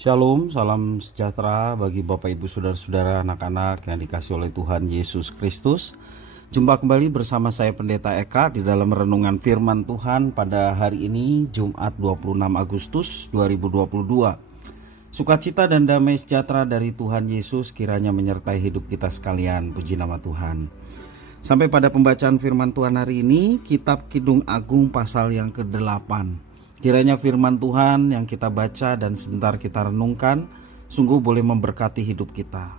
Shalom, salam sejahtera bagi Bapak Ibu Saudara-saudara anak-anak yang dikasih oleh Tuhan Yesus Kristus. Jumpa kembali bersama saya Pendeta Eka di dalam renungan firman Tuhan pada hari ini Jumat 26 Agustus 2022. Sukacita dan damai sejahtera dari Tuhan Yesus kiranya menyertai hidup kita sekalian. Puji nama Tuhan. Sampai pada pembacaan firman Tuhan hari ini, Kitab Kidung Agung pasal yang ke-8. Kiranya firman Tuhan yang kita baca dan sebentar kita renungkan sungguh boleh memberkati hidup kita.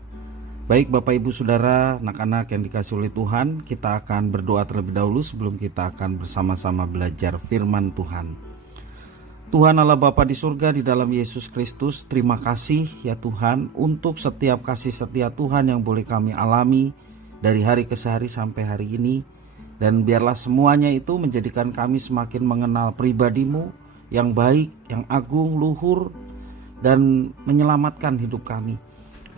Baik Bapak Ibu Saudara, anak-anak yang dikasih oleh Tuhan, kita akan berdoa terlebih dahulu sebelum kita akan bersama-sama belajar firman Tuhan. Tuhan Allah Bapa di surga, di dalam Yesus Kristus, terima kasih ya Tuhan untuk setiap kasih setia Tuhan yang boleh kami alami dari hari ke hari sampai hari ini. Dan biarlah semuanya itu menjadikan kami semakin mengenal pribadi-Mu yang baik, yang agung, luhur, dan menyelamatkan hidup kami.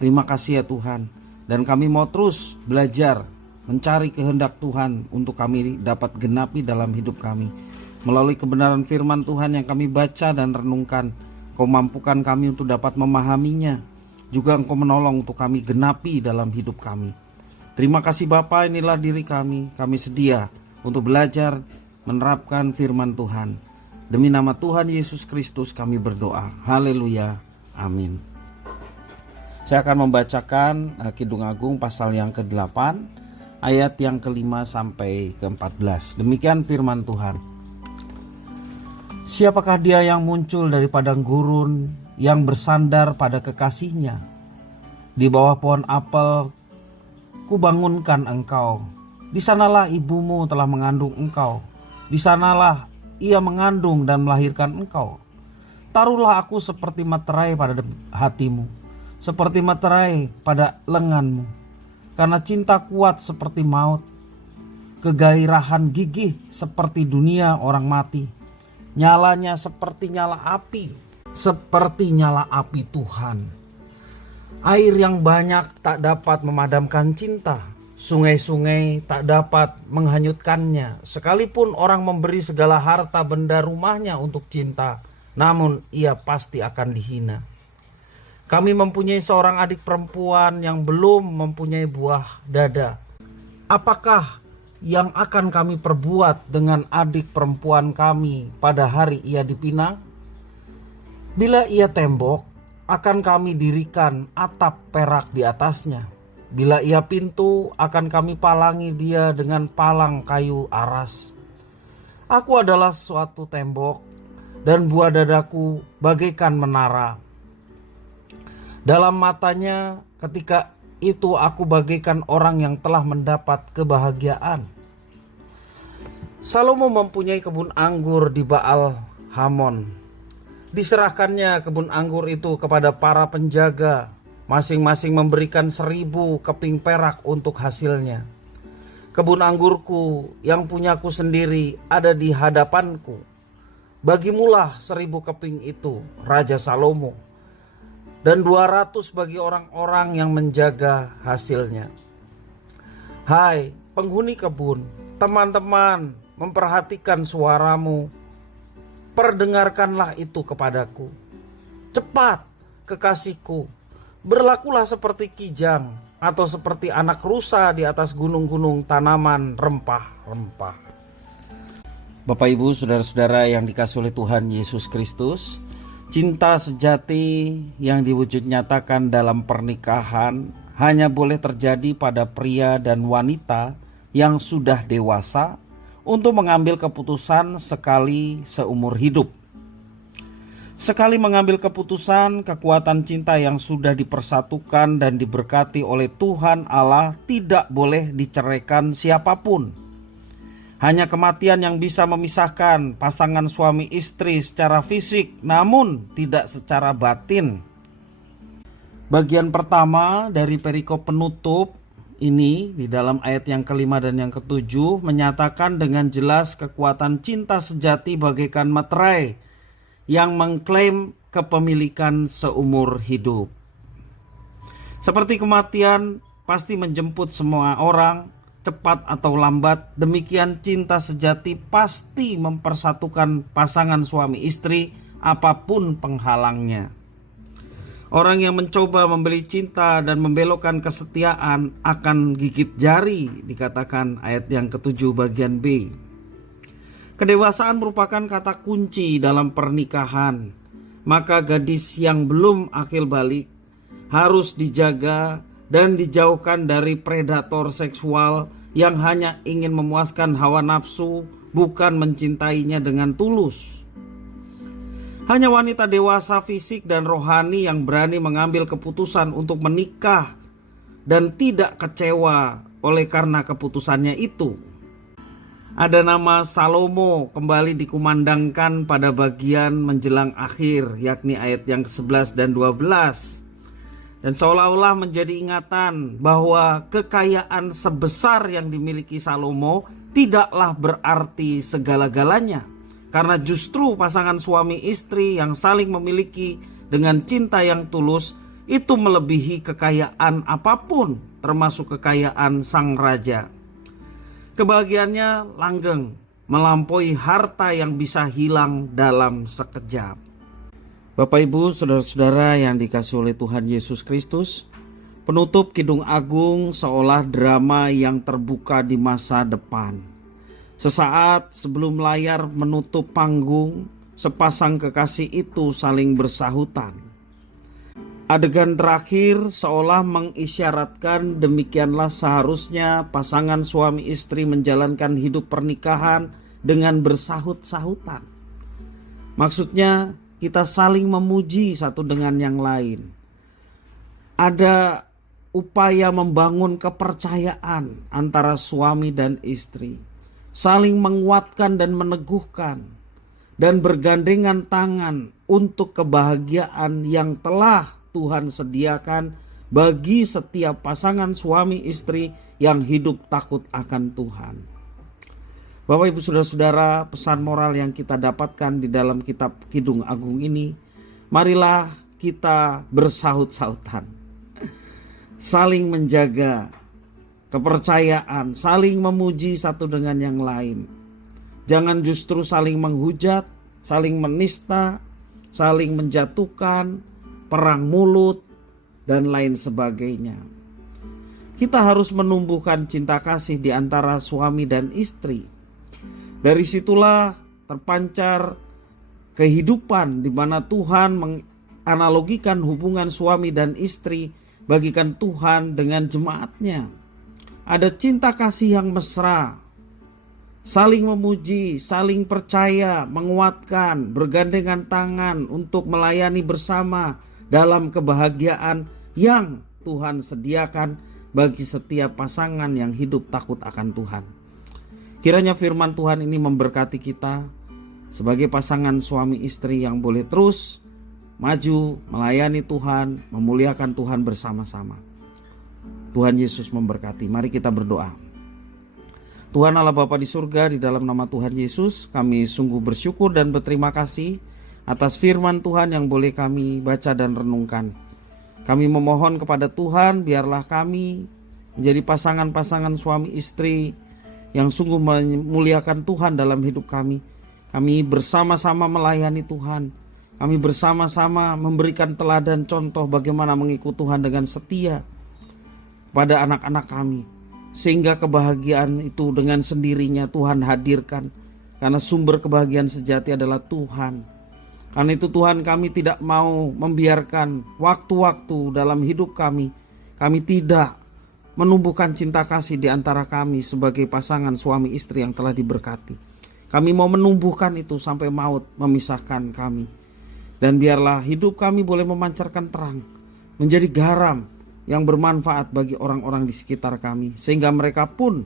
Terima kasih ya Tuhan. Dan kami mau terus belajar mencari kehendak Tuhan untuk kami dapat genapi dalam hidup kami. Melalui kebenaran firman Tuhan yang kami baca dan renungkan, Kau mampukan kami untuk dapat memahaminya. Juga Engkau menolong untuk kami genapi dalam hidup kami. Terima kasih Bapa, inilah diri kami. Kami sedia untuk belajar menerapkan firman Tuhan. Demi nama Tuhan Yesus Kristus kami berdoa. Haleluya. Amin. Saya akan membacakan Kidung Agung pasal yang ke-8 ayat yang ke-5 sampai ke-14. Demikian firman Tuhan. Siapakah dia yang muncul dari padang gurun, yang bersandar pada kekasihnya? Di bawah pohon apel kubangunkan engkau. Di sanalah ibumu telah mengandung engkau. Di sanalah ia mengandung dan melahirkan engkau. Taruhlah aku seperti materai pada hatimu, seperti materai pada lenganmu. Karena cinta kuat seperti maut, kegairahan gigih seperti dunia orang mati. Nyalanya seperti nyala api, seperti nyala api Tuhan. Air yang banyak tak dapat memadamkan cinta. Sungai-sungai tak dapat menghanyutkannya. Sekalipun orang memberi segala harta benda rumahnya untuk cinta, namun ia pasti akan dihina. Kami mempunyai seorang adik perempuan yang belum mempunyai buah dada. Apakah yang akan kami perbuat dengan adik perempuan kami pada hari ia dipinang? Bila ia tembok, akan kami dirikan atap perak di atasnya. Bila ia pintu, akan kami palangi dia dengan palang kayu aras. Aku adalah suatu tembok, dan buah dadaku bagaikan menara. Dalam matanya ketika itu aku bagaikan orang yang telah mendapat kebahagiaan. Salomo mempunyai kebun anggur di Baal Hamon. Diserahkannya kebun anggur itu kepada para penjaga. Masing-masing memberikan 1000 keping perak untuk hasilnya. Kebun anggurku yang punyaku sendiri ada di hadapanku. Bagimulah 1000 keping itu, Raja Salomo. Dan 200 bagi orang-orang yang menjaga hasilnya. Hai penghuni kebun, teman-teman memperhatikan suaramu. Perdengarkanlah itu kepadaku. Cepat kekasihku. Berlakulah seperti kijang atau seperti anak rusa di atas gunung-gunung tanaman rempah-rempah. Bapak Ibu, saudara-saudara yang dikasih oleh Tuhan Yesus Kristus, cinta sejati yang diwujud nyatakan dalam pernikahan hanya boleh terjadi pada pria dan wanita yang sudah dewasa untuk mengambil keputusan sekali seumur hidup. Sekali mengambil keputusan, kekuatan cinta yang sudah dipersatukan dan diberkati oleh Tuhan Allah tidak boleh diceraikan siapapun. Hanya kematian yang bisa memisahkan pasangan suami istri secara fisik, namun tidak secara batin. Bagian pertama dari perikop penutup ini di dalam ayat yang ke-5 dan yang ke-7 menyatakan dengan jelas kekuatan cinta sejati bagaikan materai yang mengklaim kepemilikan seumur hidup. Seperti kematian pasti menjemput semua orang, cepat atau lambat, demikian cinta sejati pasti mempersatukan pasangan suami istri apapun penghalangnya. Orang yang mencoba membeli cinta dan membelokkan kesetiaan akan gigit jari, dikatakan ayat yang ke-7 bagian B. Kedewasaan merupakan kata kunci dalam pernikahan. Maka gadis yang belum akil balik harus dijaga dan dijauhkan dari predator seksual yang hanya ingin memuaskan hawa nafsu, bukan mencintainya dengan tulus. Hanya wanita dewasa fisik dan rohani yang berani mengambil keputusan untuk menikah dan tidak kecewa oleh karena keputusannya itu. Ada nama Salomo kembali dikumandangkan pada bagian menjelang akhir, yakni ayat yang ke-11 dan 12. Dan seolah-olah menjadi ingatan bahwa kekayaan sebesar yang dimiliki Salomo tidaklah berarti segala-galanya. Karena justru pasangan suami istri yang saling memiliki dengan cinta yang tulus itu melebihi kekayaan apapun, termasuk kekayaan sang raja. Kebahagiaannya langgeng, melampaui harta yang bisa hilang dalam sekejap. Bapak Ibu, saudara-saudara yang dikasihi oleh Tuhan Yesus Kristus, penutup Kidung Agung seolah drama yang terbuka di masa depan. Sesaat sebelum layar menutup panggung, sepasang kekasih itu saling bersahutan. Adegan terakhir seolah mengisyaratkan demikianlah seharusnya pasangan suami istri menjalankan hidup pernikahan dengan bersahut-sahutan. Maksudnya kita saling memuji satu dengan yang lain. Ada upaya membangun kepercayaan antara suami dan istri. Saling menguatkan dan meneguhkan. Dan bergandengan tangan untuk kebahagiaan yang telah Tuhan sediakan bagi setiap pasangan suami istri yang hidup takut akan Tuhan. Bapak Ibu saudara-saudara, pesan moral yang kita dapatkan di dalam kitab Kidung Agung ini, marilah kita bersahut-sahutan, saling menjaga kepercayaan, saling memuji satu dengan yang lain. Jangan justru saling menghujat, saling menista, saling menjatuhkan, perang mulut, dan lain sebagainya. Kita harus menumbuhkan cinta kasih di antara suami dan istri. Dari situlah terpancar kehidupan di mana Tuhan menganalogikan hubungan suami dan istri bagikan Tuhan dengan jemaatnya. Ada cinta kasih yang mesra, saling memuji, saling percaya, menguatkan, bergandengan tangan untuk melayani bersama dalam kebahagiaan yang Tuhan sediakan bagi setiap pasangan yang hidup takut akan Tuhan. Kiranya firman Tuhan ini memberkati kita sebagai pasangan suami istri yang boleh terus maju melayani Tuhan, memuliakan Tuhan bersama-sama. Tuhan Yesus memberkati. Mari kita berdoa. Tuhan Allah Bapa di surga, di dalam nama Tuhan Yesus, kami sungguh bersyukur dan berterima kasih atas firman Tuhan yang boleh kami baca dan renungkan. Kami memohon kepada Tuhan, biarlah kami menjadi pasangan-pasangan suami istri yang sungguh memuliakan Tuhan dalam hidup kami. Kami bersama-sama melayani Tuhan. Kami bersama-sama memberikan teladan contoh bagaimana mengikuti Tuhan dengan setia pada anak-anak kami. Sehingga kebahagiaan itu dengan sendirinya Tuhan hadirkan. Karena sumber kebahagiaan sejati adalah Tuhan. Karena itu Tuhan, kami tidak mau membiarkan waktu-waktu dalam hidup kami tidak menumbuhkan cinta kasih di antara kami sebagai pasangan suami istri yang telah diberkati. Kami mau menumbuhkan itu sampai maut memisahkan kami. Dan biarlah hidup kami boleh memancarkan terang, menjadi garam yang bermanfaat bagi orang-orang di sekitar kami. Sehingga mereka pun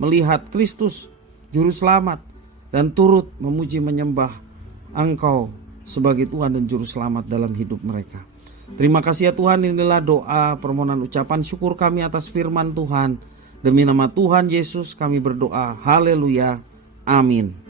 melihat Kristus, Juru Selamat, dan turut memuji menyembah Engkau sebagai Tuhan dan Juru Selamat dalam hidup mereka. Terima kasih ya Tuhan, inilah doa permohonan ucapan syukur kami atas firman Tuhan. Demi nama Tuhan Yesus kami berdoa. Haleluya. Amin.